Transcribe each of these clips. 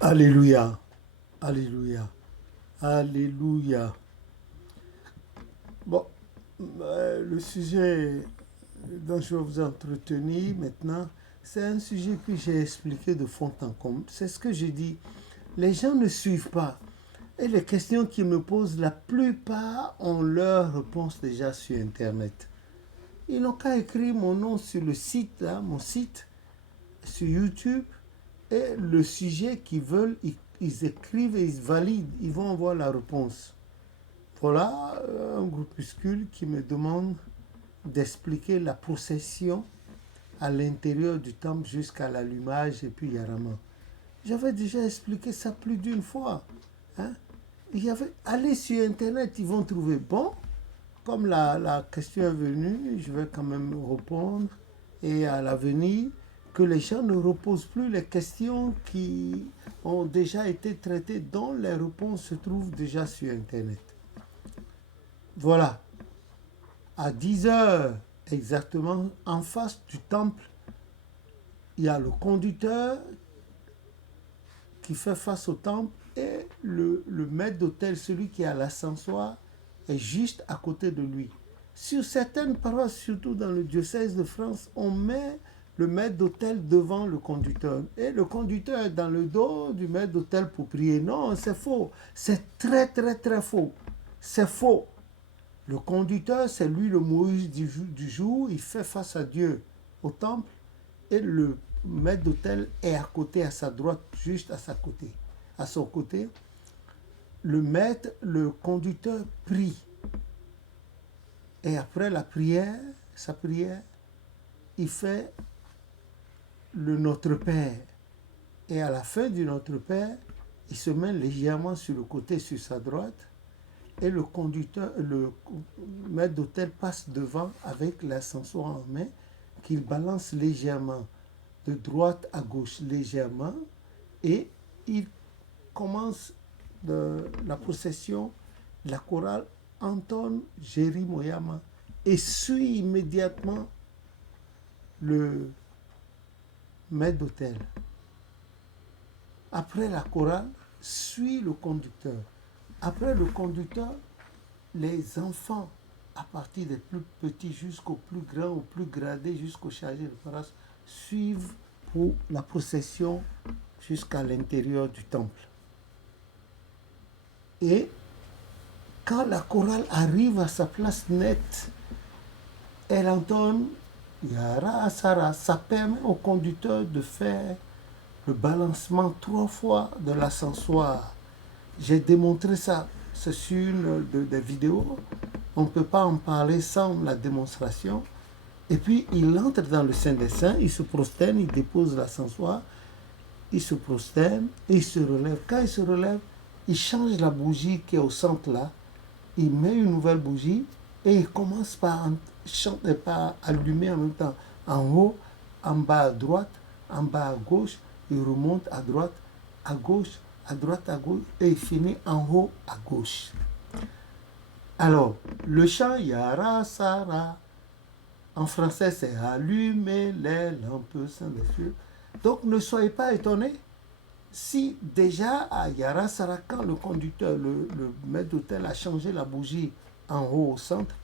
Alléluia, Alléluia, Alléluia. Bon, le sujet dont je vais vous entretenir maintenant, c'est un sujet que j'ai expliqué de fond en comble. C'est ce que j'ai dit. Les gens ne suivent pas. Et les questions qu'ils me posent, la plupart ont leur réponse déjà sur Internet. Ils n'ont qu'à écrire mon nom sur le site, là, mon site, sur YouTube, et le sujet qu'ils veulent, ils écrivent et ils valident. Ils vont avoir la réponse. Voilà un groupuscule qui me demande d'expliquer la procession à l'intérieur du temple jusqu'à l'allumage et puis Yarama. J'avais déjà expliqué ça plus d'une fois. Hein? Allez sur Internet, ils vont trouver. Bon, comme la question est venue, je vais quand même répondre. Et à l'avenir, que les gens ne reposent plus les questions qui ont déjà été traitées, dont les réponses se trouvent déjà sur Internet. Voilà. À 10 heures exactement, en face du temple, il y a le conducteur qui fait face au temple et le maître d'hôtel, celui qui a l'ascensoir, est juste à côté de lui. Sur certaines paroisses, surtout dans le diocèse de France, on met le maître d'hôtel devant le conducteur. Et le conducteur est dans le dos du maître d'hôtel pour prier. Non, c'est faux. C'est très, très, très faux. C'est faux. Le conducteur, c'est lui le Moïse du jour. Il fait face à Dieu au temple. Et le maître d'hôtel est à côté, à sa droite, juste à sa côté. À son côté, le maître, le conducteur prie. Et après la prière, sa prière, il fait le Notre Père. Et à la fin du Notre Père, il se met légèrement sur le côté, sur sa droite, et le conducteur, le maître d'hôtel passe devant avec l'ascenseur en main, qu'il balance légèrement, de droite à gauche, légèrement, et il commence la procession, la chorale entonne Jéri Moyama et suit immédiatement le maître d'hôtel. Après la chorale, suit le conducteur. Après le conducteur, les enfants, à partir des plus petits jusqu'aux plus grands, aux plus gradés, jusqu'aux chargés de paroisse, suivent pour la procession jusqu'à l'intérieur du temple. Et quand la chorale arrive à sa place nette, elle entonne Yara Asara. Ça permet au conducteur de faire le balancement 3 fois de l'ascensoir. J'ai démontré ça, c'est sur des vidéos. On ne peut pas en parler sans la démonstration. Et puis il entre dans le Saint des Saints, il se prosterne, il dépose l'ascensoir, il se prosterne et il se relève. Quand il se relève, il change la bougie qui est au centre là, il met une nouvelle bougie et il commence par allumer en même temps en haut, en bas à droite, en bas à gauche, il remonte à droite, à gauche, à droite, à gauche et il finit en haut à gauche. Alors, le chant Yara Sara, en français c'est Allumez les lampes sans des cieux. Donc ne soyez pas étonnés si déjà à Yara Sara, quand le conducteur, le maître d'hôtel a changé la bougie en haut au centre,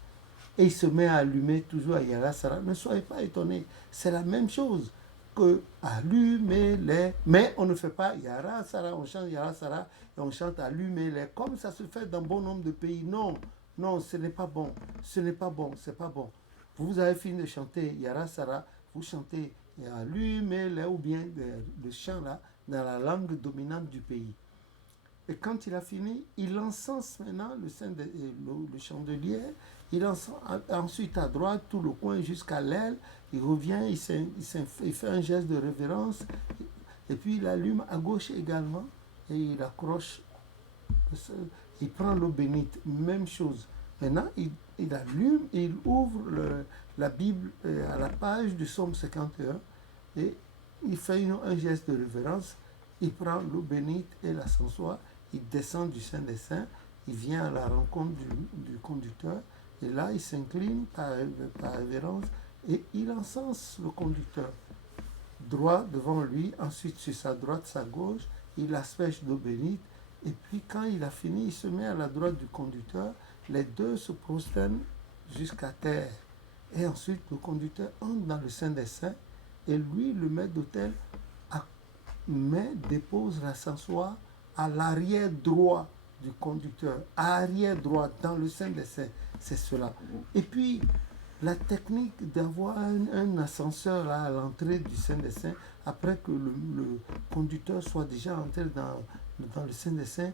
et il se met à allumer toujours à Yara Sara, ne soyez pas étonnés. C'est la même chose que allumer les. Mais on ne fait pas Yara Sara, on chante Yara Sara et on chante allumer les. Comme ça se fait dans bon nombre de pays. Non, non, ce n'est pas bon. Ce n'est pas bon, c'est pas bon. Vous avez fini de chanter Yara Sara, vous chantez allumer les ou bien le chant là dans la langue dominante du pays. Et quand il a fini, il encense maintenant le chandelier. Il encense ensuite à droite tout le coin jusqu'à l'aile. Il revient, il fait un geste de révérence. Et puis il allume à gauche également. Et il accroche. Il prend l'eau bénite. Même chose. Maintenant, il allume et il ouvre la Bible à la page du psaume 51. Et il fait un geste de révérence. Il prend l'eau bénite et l'ascensoir. Il descend du Saint des Saints, il vient à la rencontre du conducteur, et là il s'incline par révérence et il encense le conducteur. droit devant lui, ensuite sur sa droite, sa gauche, il asperge d'eau bénite, et puis quand il a fini, il se met à la droite du conducteur, les deux se prosternent jusqu'à terre. Et ensuite, le conducteur entre dans le Saint des Saints, et lui, le maître d'hôtel, dépose l'ascensoir à l'arrière droit du conducteur, arrière droit dans le Saint des Saints. C'est cela. Et puis, la technique d'avoir un ascenseur là, à l'entrée du Saint des Saints, après que le conducteur soit déjà entré dans le Saint des Saints,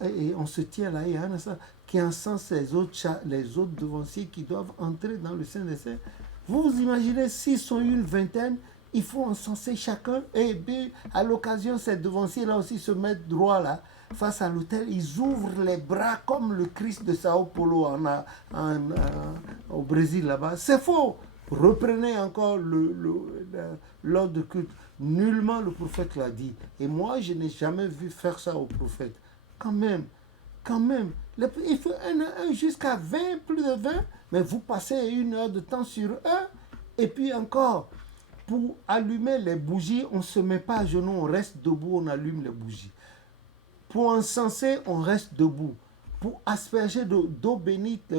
et on se tient là, il y a un ascenseur qui encense les autres devanciers qui doivent entrer dans le Saint des Saints. Vous imaginez, s'ils sont une vingtaine, il faut encenser chacun, et bien, à l'occasion, ces devanciers-là aussi se mettent droit là, face à l'autel, ils ouvrent les bras comme le Christ de Sao Paulo au Brésil là-bas. C'est faux. Reprenez encore l'ordre de culte. Nullement le prophète l'a dit. Et moi, je n'ai jamais vu faire ça au prophète. Quand même, quand même. Il faut jusqu'à 20, plus de 20, mais vous passez 1 heure de temps sur eux. Et puis encore, pour allumer les bougies, on ne se met pas à genoux, on reste debout, on allume les bougies. Pour encenser, on reste debout. Pour asperger d'eau bénite,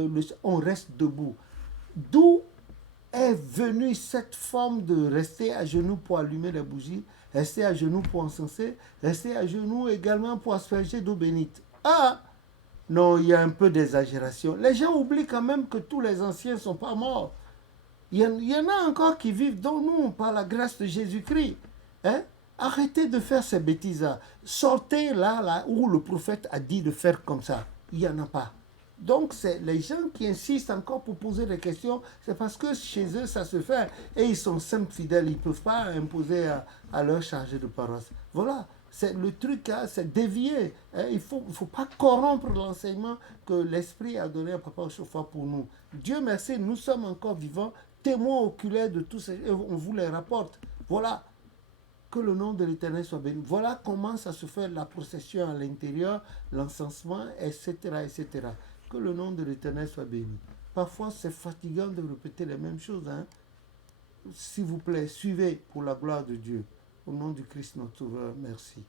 on reste debout. D'où est venue cette forme de rester à genoux pour allumer les bougies, rester à genoux pour encenser, rester à genoux également pour asperger d'eau bénite? Ah! Non, il y a un peu d'exagération. Les gens oublient quand même que tous les anciens ne sont pas morts. Il y en a encore qui vivent dans nous par la grâce de Jésus-Christ. Hein? Arrêtez de faire ces bêtises-là. Sortez là où le prophète a dit de faire comme ça. Il n'y en a pas. Donc, c'est les gens qui insistent encore pour poser des questions, c'est parce que chez eux, ça se fait. Et ils sont simples fidèles. Ils ne peuvent pas imposer à leur chargé de paroisse. Voilà. C'est le truc, hein, c'est dévié. Hein. Il ne faut pas corrompre l'enseignement que l'Esprit a donné à Papa Ochofa pour nous. Dieu merci, nous sommes encore vivants, témoins oculaires de tout ça. On vous les rapporte. Voilà. Que le nom de l'Éternel soit béni. Voilà comment ça se fait la procession à l'intérieur, l'encensement, etc., etc. Que le nom de l'Éternel soit béni. Parfois, c'est fatigant de répéter les mêmes choses. Hein? S'il vous plaît, suivez pour la gloire de Dieu. Au nom du Christ notre Sauveur, merci.